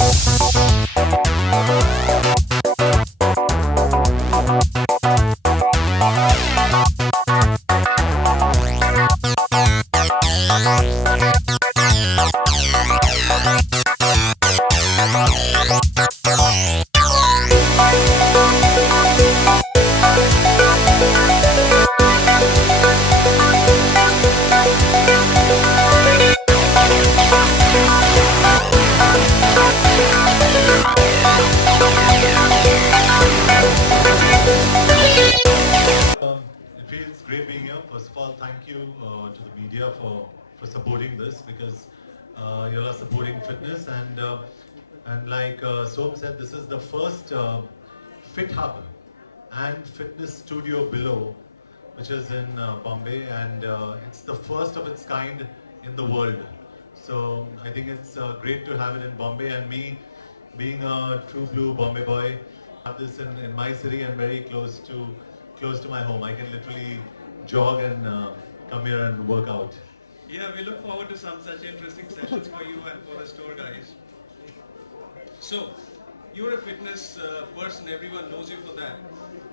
It feels great being here. First of all, thank you to the media for supporting this because you are supporting fitness and like Som said, this is the first Fit Hub and fitness studio below, which is in Bombay, and it's the first of its kind in the world. So I think it's great to have it in Bombay, and me being a true blue Bombay boy, have this in my city and very close to my home. I can literally jog and come here and work out. Yeah, we look forward to some such interesting sessions for you and for the store guys. So, you're a fitness person, everyone knows you for that.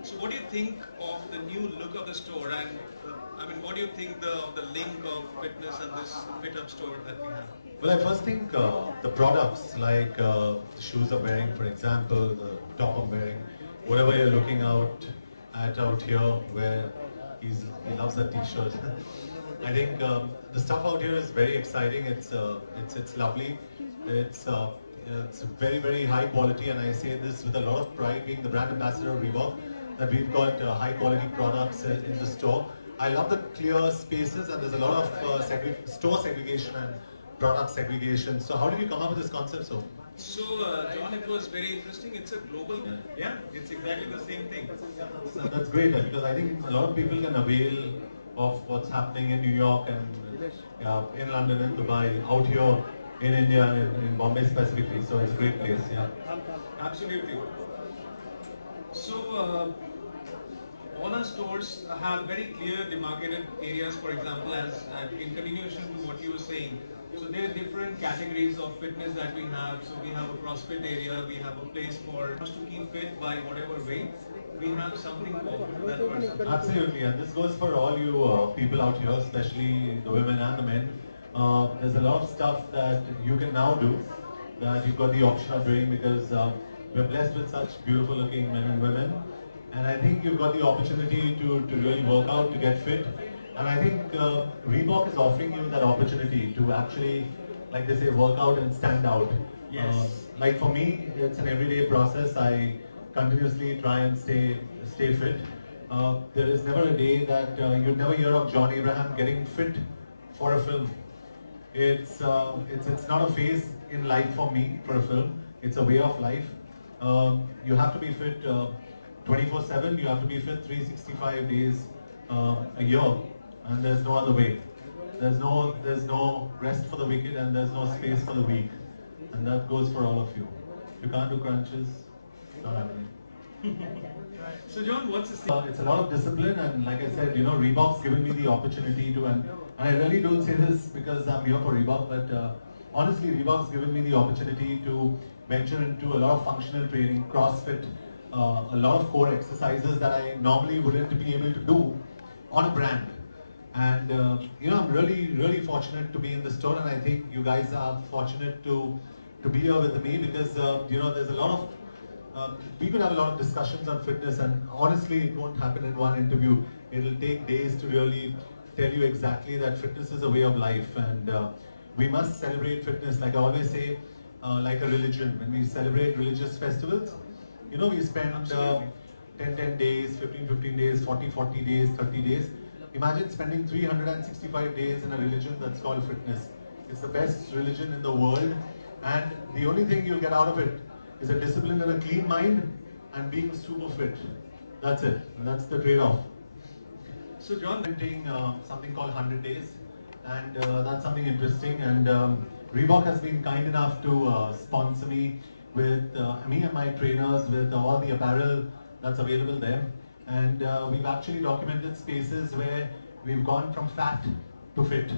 So what do you think of the new look of the store and I mean, what do you think of the link of fitness and this Fit Up store that we have? Well, I first think the products like the shoes I'm wearing, for example, the top I'm wearing, whatever you're looking out here, where he loves that T-shirt. I think the stuff out here is very exciting. It's lovely. It's it's very high quality, and I say this with a lot of pride, being the brand ambassador of Reebok, that we've got high quality products in the store. I love the clear spaces, and there's a lot of store segregation and product segregation. So how did you come up with this concept, so? So, John, it was very interesting. It's a global, yeah, it's exactly the same thing. So that's great because I think a lot of people can avail of what's happening in New York and in London, in Dubai, out here in India and in Bombay specifically. So it's a great place, yeah. Absolutely. So, all our stores have very clear demarcated areas, for example, as in continuation to what you were saying. So there are different categories of fitness that we have. So we have a CrossFit area, we have a place for us to keep fit by whatever way. We have something for that person. Absolutely, and this goes for all you people out here, especially the women and the men. There's a lot of stuff that you can now do that you've got the option of doing because we're blessed with such beautiful looking men and women. And I think you've got the opportunity to really work out, to get fit. And I think Reebok is offering you that opportunity to actually, like they say, work out and stand out. Yes. Like for me, it's an everyday process. I continuously try and stay fit. There is never a day that you'd never hear of John Abraham getting fit for a film. It's not a phase in life for me for a film. It's a way of life. You have to be fit 24/7. You have to be fit 365 days a year, and there's no other way. There's no rest for the wicked, and there's no space for the weak, and that goes for all of you. If you can't do crunches, it's not happening. So John, what's the It's a lot of discipline, and like I said, Reebok's given me the opportunity to, and I really don't say this because I'm here for Reebok, but honestly, Reebok's given me the opportunity to venture into a lot of functional training, CrossFit, a lot of core exercises that I normally wouldn't be able to do on a brand. And I'm really fortunate to be in the store, and I think you guys are fortunate to be here with me because there's a lot of people have a lot of discussions on fitness, and honestly, it won't happen in one interview. It'll take days to really tell you exactly that fitness is a way of life, and we must celebrate fitness. Like I always say, like a religion. When we celebrate religious festivals, we spend 10 days, 15 days, 40 days, 30 days. Imagine spending 365 days in a religion that's called fitness. It's the best religion in the world, and the only thing you'll get out of it is a discipline and a clean mind and being super fit. That's it. That's the trade-off. So John, I'm doing something called 100 Days, and that's something interesting. And Reebok has been kind enough to sponsor me with me and my trainers with all the apparel that's available there. And we've actually documented spaces where we've gone from fat to fit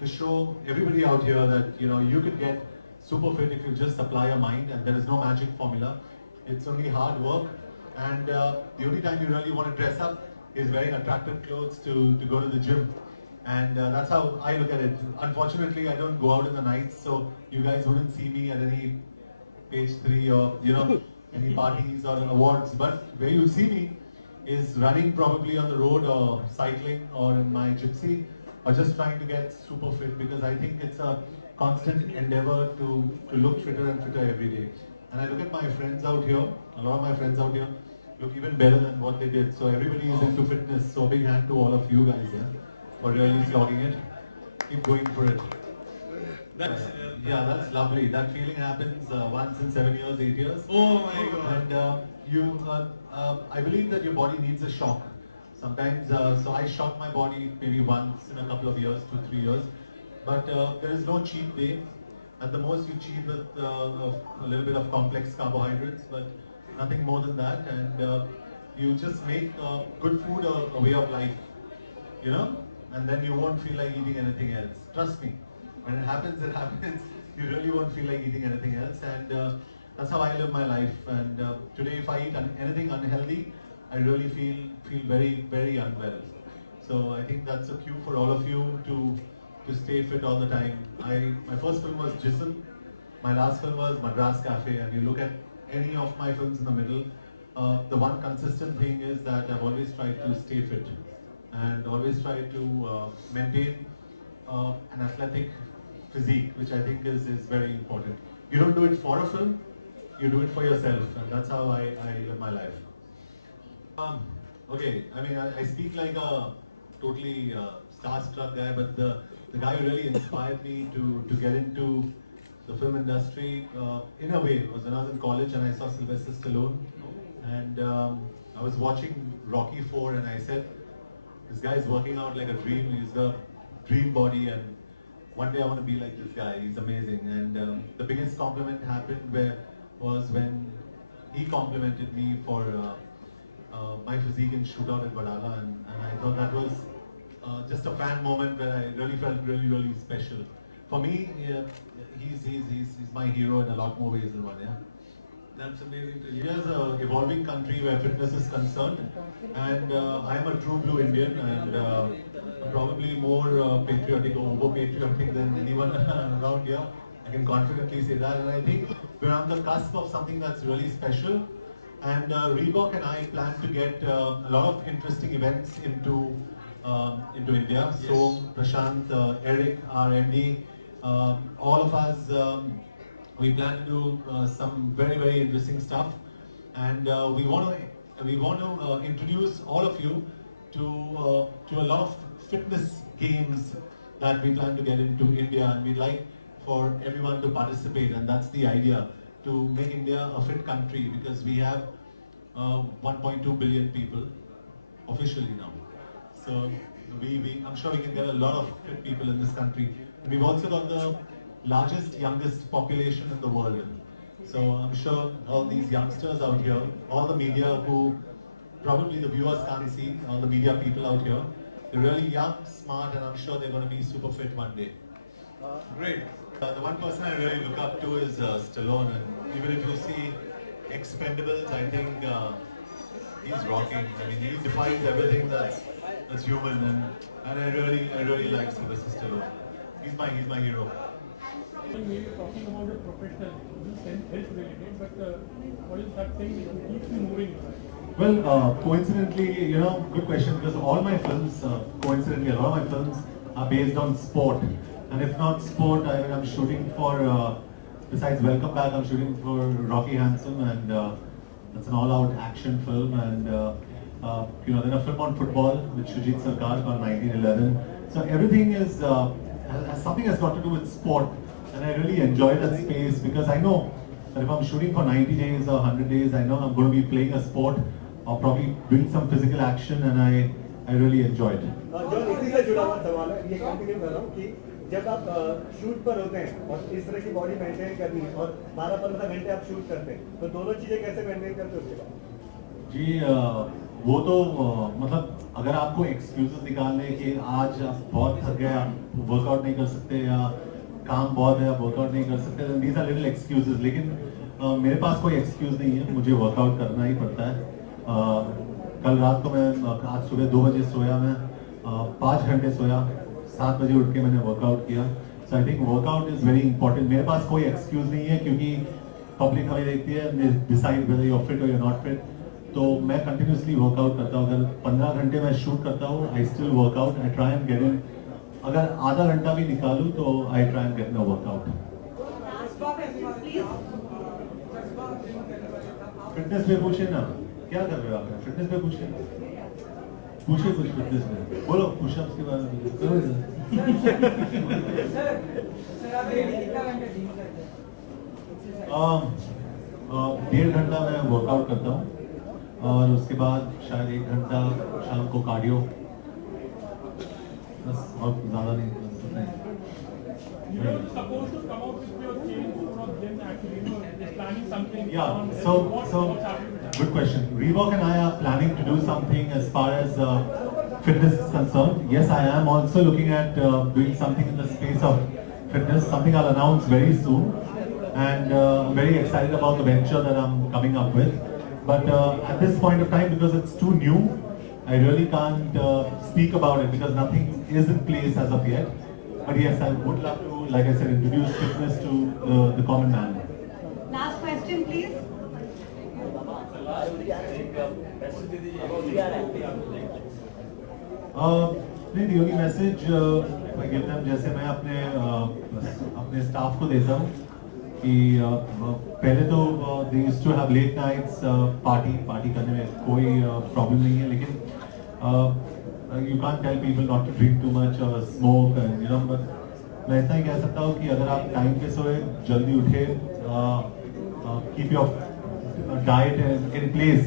to show everybody out here that you could get super fit if you just apply your mind, and there is no magic formula. It's only hard work, and the only time you really want to dress up is wearing attractive clothes to go to the gym. And that's how I look at it. Unfortunately, I don't go out in the nights, so you guys wouldn't see me at any page 3 or any parties or awards. But where you see me is running probably on the road or cycling or in my gypsy or just trying to get super fit, because I think it's a constant endeavor to look fitter and fitter every day. And I look at my friends out here, a lot of my friends out here look even better than what they did. So everybody is into fitness. So big hand to all of you guys for really slogging it. Keep going for it. Yeah, that's lovely. That feeling happens once in 7 years, 8 years. Oh my God. And I believe that your body needs a shock. Sometimes, so I shock my body maybe once in a couple of years, 2-3 years. But there is no cheat day. At the most, you cheat with a little bit of complex carbohydrates, but nothing more than that. And you just make good food a way of life, and then you won't feel like eating anything else. Trust me, when it happens, it happens. You really won't feel like eating anything else, and that's how I live my life. And today, if I eat anything unhealthy, I really feel very, very unwell. So I think that's a cue for all of you to stay fit all the time. My first film was Jism. My last film was Madras Cafe, and you look at any of my films in the middle, the one consistent thing is that I've always tried to stay fit and always try to maintain an athletic physique, which I think is very important. You don't do it for a film, you do it for yourself, and that's how I live my life. Okay, I mean, I speak like a totally starstruck guy, but the guy who really inspired me to get into the film industry, in a way, was when I was in college and I saw Sylvester Stallone, and I was watching Rocky 4 and I said, this guy is working out like a dream, he's got a dream body, and one day I want to be like this guy, he's amazing. And the biggest compliment happened was when he complimented me for my physique in Shootout at Badala, and I thought that was just a fan moment where I really felt really special. For me, he's my hero in a lot more ways than one. Yeah. That's amazing to hear. India's an evolving country where fitness is concerned, and I am a true blue Indian, and I'm probably more patriotic or over patriotic than anyone around here. I can confidently say that, and I think we're on the cusp of something that's really special. And Reebok and I plan to get a lot of interesting events into India. Yes. So Prashant, Eric, our MD, all of us, we plan to do some very interesting stuff, and we want to introduce all of you to a lot of fitness games that we plan to get into India, and we'd like for everyone to participate, and that's the idea, to make India a fit country, because we have 1.2 billion people officially now. So I'm sure we can get a lot of fit people in this country. We've also got the largest, youngest population in the world. So I'm sure all these youngsters out here, all the media who probably the viewers can't see, all the media people out here, they're really young, smart, and I'm sure they're going to be super fit one day. Great. The one person I really look up to is Stallone, and even if you see Expendables, I think he's rocking. I mean, he defines everything that's human, and I really like Sylvester Stallone. He's my hero. We are talking about a professional, health related, but what is that thing that keeps you moving? Well, coincidentally, good question, because all my films, coincidentally, a lot of my films are based on sport. And if not sport, I'm shooting for, besides Welcome Back, I'm shooting for Rocky Handsome, and that's an all-out action film. And then a film on football with Shujit Sarkar called 1911. So everything is, something has got to do with sport. And I really enjoy that space, because I know that if I'm shooting for 90 days or 100 days, I know I'm going to be playing a sport or probably doing some physical action, and I really enjoy it. जो इसी से जुड़ा हुआ सवाल है, ये continue कर रहा हूँ कि जब आप शूट पर होते हैं और इस तरह की बॉडी मेंटेन करनी है और 12-15 घंटे आप शूट करते हैं, तो दोनों चीजें कैसे मेंटेन करते हो उसके बाद? जी, वो तो मतलब अगर आपको एक्सक्यूजेस निकालने कि आज आप बहुत थक गए, आप वर्कआउट नहीं कर सकते, या काम बहुत है, वर्कआउट नहीं कर सकते, these are little excuses. लेकिन मेरे पास कोई एक्सक्यूज नहीं है, मुझे वर्कआउट करना ही पड़ता है। कल रात को मैं आज सुबह 2 बजे सोया, मैं 5 घंटे सोया, 7 बजे उठ के मैंने वर्कआउट किया। So I think workout is very important. मेरे पास कोई एक्सक्यूज नहीं है क्योंकि पब्लिक हमें देखती है, decide whether you are fit और यू आर नॉट फिट। तो मैं कंटिन्यूसली वर्कआउट करता हूँ। अगर 15 घंटे मैं शूट करता हूँ, I still workout, I try and get in. अगर आधा घंटा भी निकालूँ तो I try and get no workout. Fitness पे पूछे ना, क्या कर रहे हो आप? फिटनेस पे पूछे, पूछे कुछ फिटनेस में, बोलो पुशअप्स के बारे में करो। 1.5 घंटा मैं वर्कआउट करता हूँ और उसके बाद शायद 1 घंटा शाम को कार्डियो, बस, और ज़्यादा नहीं। You were supposed to come out with your change from them actually, you know, just planning something. Yeah, on so what's happening with that? good question. Reebok and I are planning to do something as far as fitness is concerned. Yes, I am also looking at doing something in the space of fitness, something I'll announce very soon. And I'm very excited about the venture that I'm coming up with. But at this point of time, because it's too new, I really can't speak about it because nothing is in place as of yet. But yes, I would love to, like I said, introduce fitness to the common man. Last question, please. नहीं, the only message I give them, जैसे मैं अपने staff को देता हूँ कि पहले तो they used to have late nights party करने में कोई प्रॉब्लम नहीं है, लेकिन you can't tell people not to drink too much or smoke, and you know, but मैं इतना ही कह सकता हूँ कि अगर आप टाइम पे सोए, जल्दी उठे, keep your diet in place,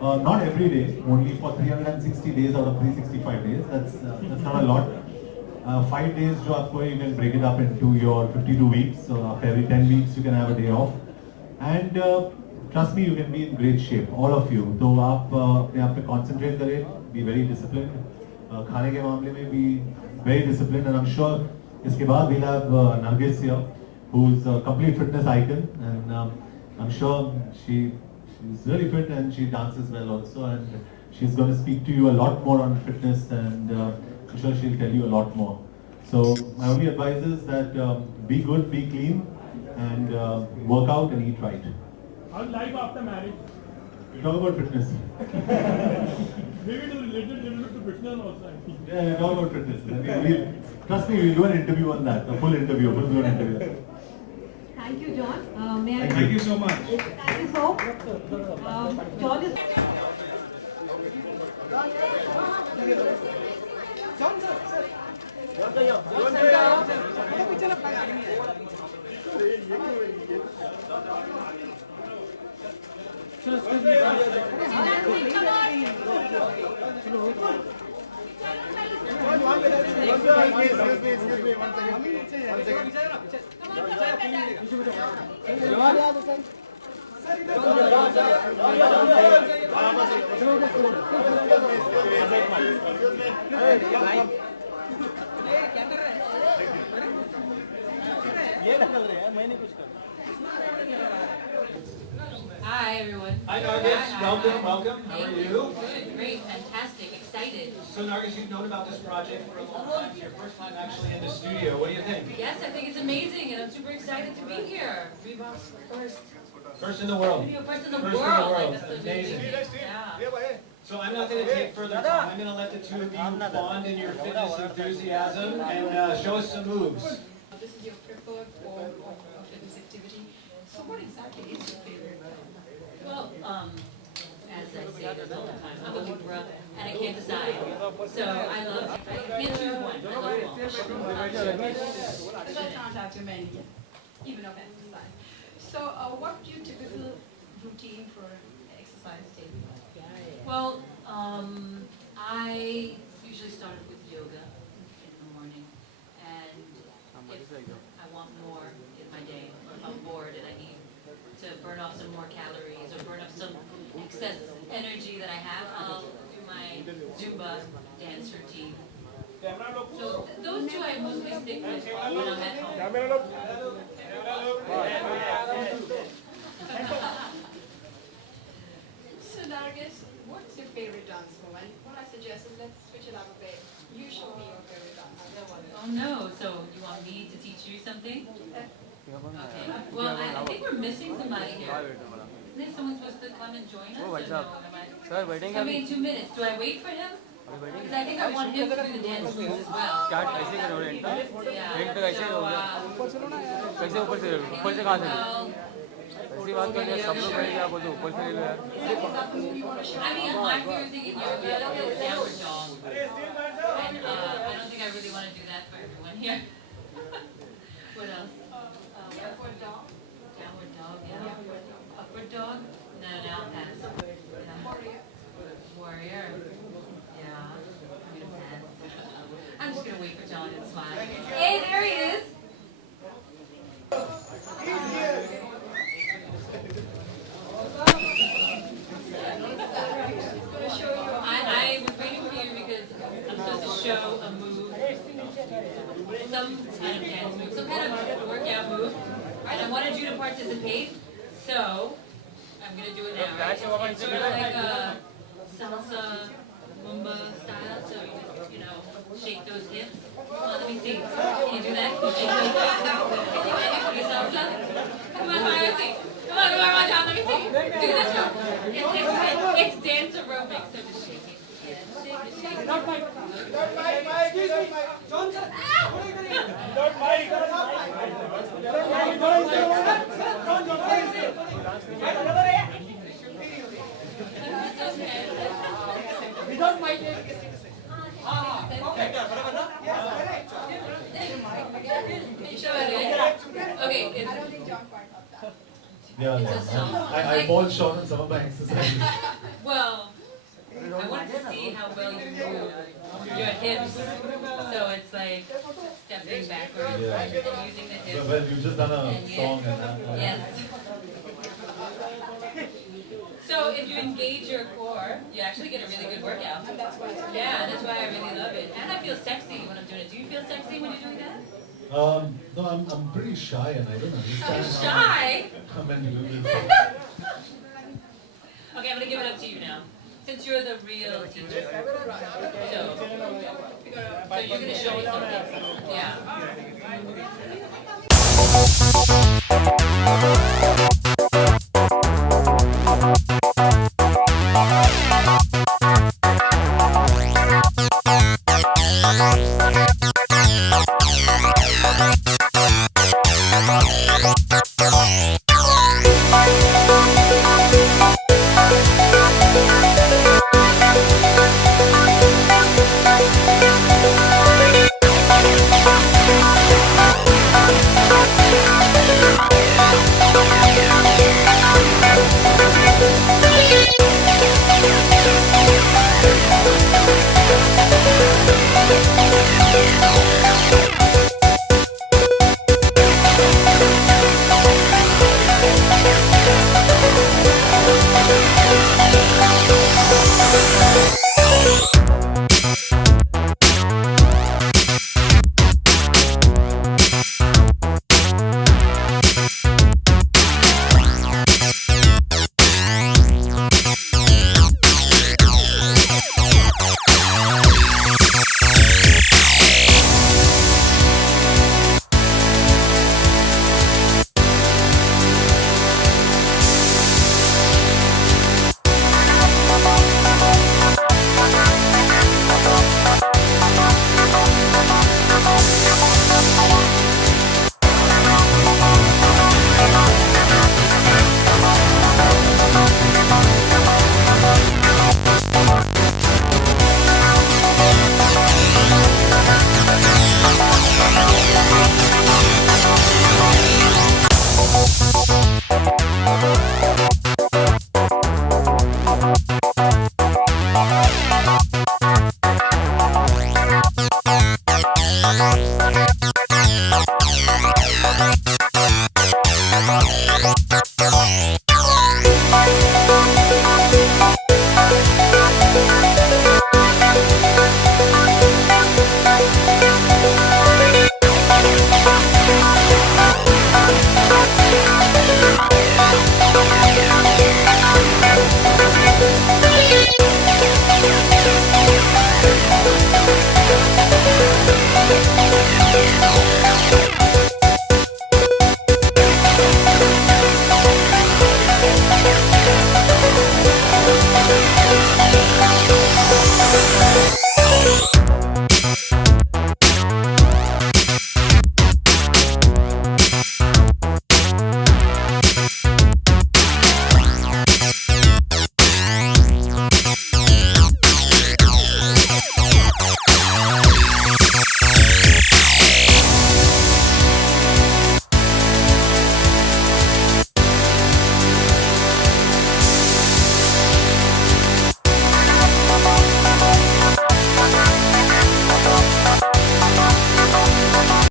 not every day, only for 360 days out of 365 days, that's not a lot. 5 days जो आपको, you can break it up into your 52 weeks, so after every 10 weeks you can have a day off, and trust me, you can be in great shape, all of you. तो आप अपने आप पे concentrate करें, be very disciplined, खाने के मामले में be very disciplined, and I'm sure इसके बाद we'll have Nargis here, who's a complete fitness icon, and I'm sure she's really fit and she dances well also, and she's going to speak to you a lot more on fitness, and I'm sure she'll tell you a lot more. So my only advice is that be good, be clean, and work out and eat right. How's life after marriage? We talk about fitness. Maybe it is related little bit to fitness also, I think. Yeah, we talk about fitness. Trust me, we'll do an interview on that, a full interview, full blown interview. Thank you, John. May I? Thank Thank you so much. Thank you so. John is. Hi everyone. Hi Nargis, welcome, welcome. How are Thank you? Good, great, fantastic, excited. So Nargis, you've known about this project for a long time. It's your first time actually in the studio. What do you think? Yes, I think it's amazing and I'm super excited to be here. Reebok's first First in the world. studio, first in the First in the world. world. Like, that's Amazing. Yeah. So I'm not going to take further time. I'm going to let the two of you bond in your fitness enthusiasm and show us some moves. This is your preferred form of fitness activity. So what exactly is your favorite? Well, as I say this all the time, I'm a Libra and I can't decide. So I can't choose one. I love them all. I don't count out too many, even of exercise. So what do you typical routine for exercise daily? Well, I usually start with yoga in the morning, and if I want more in my day, or if I'm bored and I need to burn off some more calories or burn off some excess energy that I have, I'll do my Zumba dance routine. So those two I mostly stick with when I'm at home. So Nargis, what's your favorite dance move? And what I suggest is let's switch it up a bit. You show me your favorite dance move. Oh no, so you want me to teach you something? Okay. Well, I think we're missing somebody here. Isn't someone supposed to come and join us? Or no? Sir, waiting Coming in 2 minutes. Do I wait for him? Because I think I want him to do the dance moves as well. Start कैसे करोगे इनका Yeah. And तो कैसे So, होगा कैसे ऊपर से कहाँ से well, ऐसी बात करिए सब लोग बैठ गया बोलो ऊपर से ले लो यार I mean, I'm here thinking yoga is downward dog. And I don't think I really want to do that for everyone here. What else? Upward dog. Downward dog, yeah. Upward dog? No, I'll pass. Warrior. Warrior. Yeah, I'm gonna pass. I'm just gonna wait for John and smile. Hey, there he is! I was waiting for you because I'm supposed to show a move, some kind of dance move, some kind of workout move, and I wanted you to participate, so I'm gonna do it now. Right? It's sort of like a salsa, Mumba style, so you just, shake those hips. Come on, let me see. Can you do that? Can you shake those hips? Can you do salsa? Come on, let me see. Come on, John, let me see. Do this one. It's dance aerobics, so just shake it. Yeah, shake it, shake it. Don't mind. Okay, I don't think John quite got that. I fall short on some of my exercises. well, I wanted to see how well you move your hips. So it's like stepping backwards Yeah. and using the hips. Well, you've just done a And song and Yes. So if you engage your core, you actually get a really good workout. And that's why it's Yeah, that's why I really love it. And I feel sexy when I'm doing it. Do you feel sexy when you're doing that? No, I'm pretty shy and I don't understand You're how shy? come and do this. Okay, I'm gonna give it up to you now. Since you're the real teacher. So you're gonna show me something. Yeah.